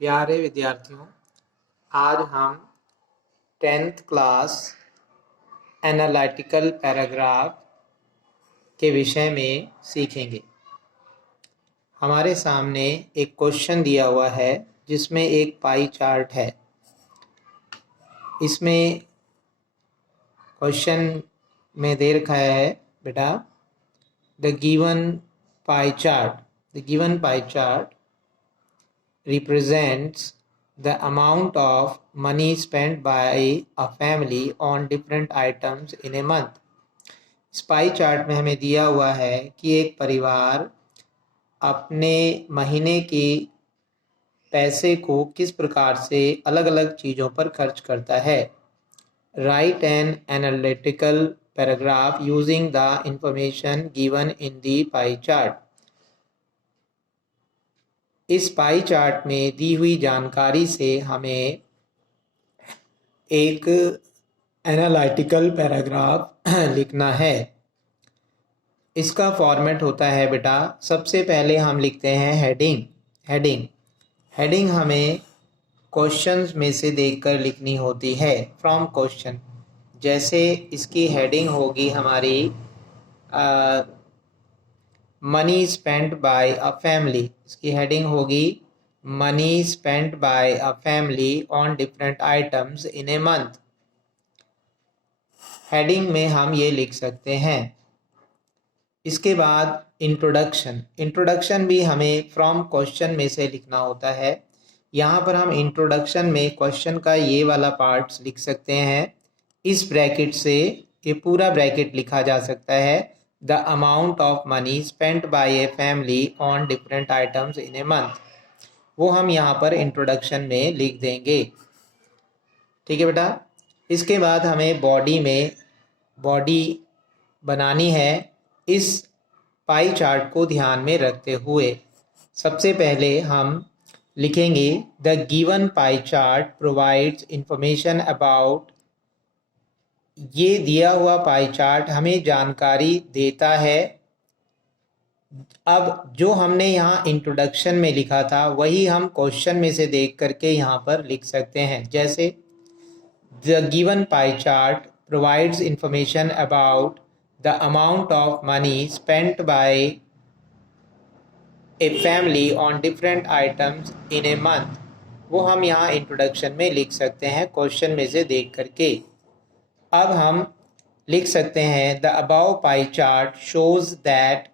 प्यारे विद्यार्थियों, आज हम 10th क्लास एनालिटिकल पैराग्राफ के विषय में सीखेंगे। हमारे सामने एक क्वेश्चन दिया हुआ है जिसमें एक पाई चार्ट है। इसमें क्वेश्चन में दे रखा है बेटा, the given pie chart represents the amount of money spent by a family on different items in a month। इस पाई चार्ट में हमें दिया हुआ है कि एक परिवार अपने महीने के पैसे को किस प्रकार से अलग अलग चीज़ों पर खर्च करता है। Right an analytical paragraph using the information given in the pie chart. इस पाई चार्ट में दी हुई जानकारी से हमें एक एनालिटिकल पैराग्राफ लिखना है। इसका फॉर्मेट होता है बेटा, सबसे पहले हम लिखते हैं हेडिंग हमें क्वेश्चंस में से देखकर लिखनी होती है, फ्रॉम क्वेश्चन। जैसे इसकी हेडिंग होगी हमारी money spent by a family. इसकी हेडिंग होगी money spent by a family on different items in a month. हेडिंग में हम ये लिख सकते हैं। इसके बाद इंट्रोडक्शन भी हमें फ्रॉम क्वेश्चन में से लिखना होता है। यहाँ पर हम इंट्रोडक्शन में क्वेश्चन का ये वाला पार्ट लिख सकते हैं। इस ब्रैकेट से ये पूरा ब्रैकेट लिखा जा सकता है, the amount of money spent by a family on different items in a month. वो हम यहाँ पर इंट्रोडक्शन में लिख देंगे। ठीक है बेटा। इसके बाद हमें बॉडी बनानी है इस पाई चार्ट को ध्यान में रखते हुए। सबसे पहले हम लिखेंगे the given pie chart provides information about. ये दिया हुआ पाई चार्ट हमें जानकारी देता है। अब जो हमने यहाँ इंट्रोडक्शन में लिखा था वही हम क्वेश्चन में से देख करके यहाँ पर लिख सकते हैं। जैसे the given pie chart provides information about the amount of money spent by a family on different items in a month. वो हम यहाँ इंट्रोडक्शन में लिख सकते हैं क्वेश्चन में से देख करके। अब हम लिख सकते हैं the above pie chart shows that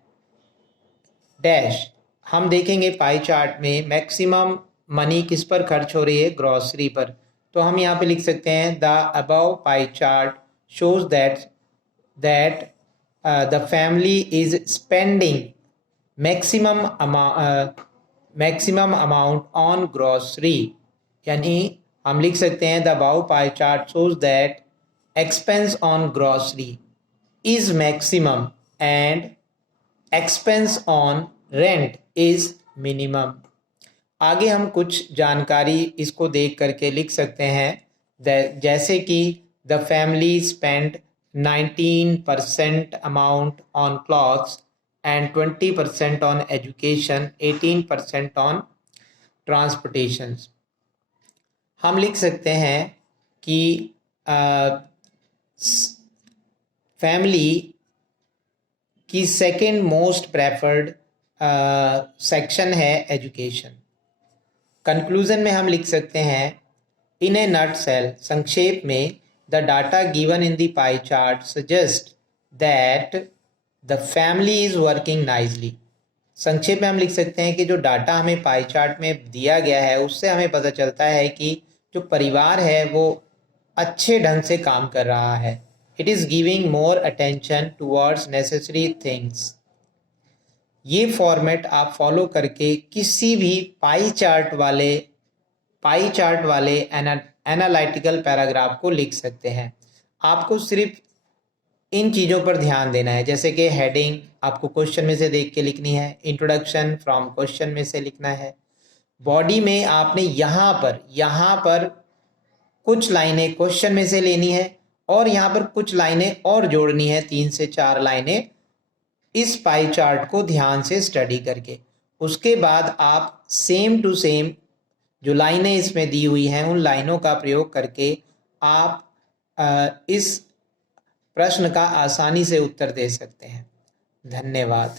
dash. हम देखेंगे पाई चार्ट में मैक्सिमम मनी किस पर खर्च हो रही है, ग्रॉसरी पर। तो हम यहाँ पे लिख सकते हैं the above pie chart shows that the family is spending maximum amount on grocery. यानी हम लिख सकते हैं the above pie chart shows that expense on grocery is maximum and expense on rent is minimum। आगे हम कुछ जानकारी इसको देख करके लिख सकते हैं, जैसे कि the family spend 19% amount on clothes and 20% on education, 18% on transportation. हम लिख सकते हैं कि फैमिली की सेकेंड मोस्ट प्रेफर्ड सेक्शन है एजुकेशन। कंक्लूजन में हम लिख सकते हैं इन ए नटसेल, संक्षेप में, the data given in the pie chart suggest that the family is working nicely. संक्षेप में हम लिख सकते हैं कि जो डाटा हमें पाई चार्ट में दिया गया है उससे हमें पता चलता है कि जो परिवार है वो अच्छे ढंग से काम कर रहा है। It is giving more attention towards necessary things. ये फॉर्मेट आप फॉलो करके किसी भी पाई चार्ट वाले एनालिटिकल पैराग्राफ को लिख सकते हैं। आपको सिर्फ इन चीज़ों पर ध्यान देना है, जैसे कि हेडिंग आपको क्वेश्चन में से देख के लिखनी है, इंट्रोडक्शन फ्रॉम क्वेश्चन में से लिखना है, बॉडी में आपने यहाँ पर कुछ लाइनें क्वेश्चन में से लेनी है और यहाँ पर कुछ लाइनें और जोड़नी है, 3 से 4 लाइनें, इस पाई चार्ट को ध्यान से स्टडी करके। उसके बाद आप सेम टू सेम जो लाइनें इसमें दी हुई हैं उन लाइनों का प्रयोग करके आप इस प्रश्न का आसानी से उत्तर दे सकते हैं। धन्यवाद।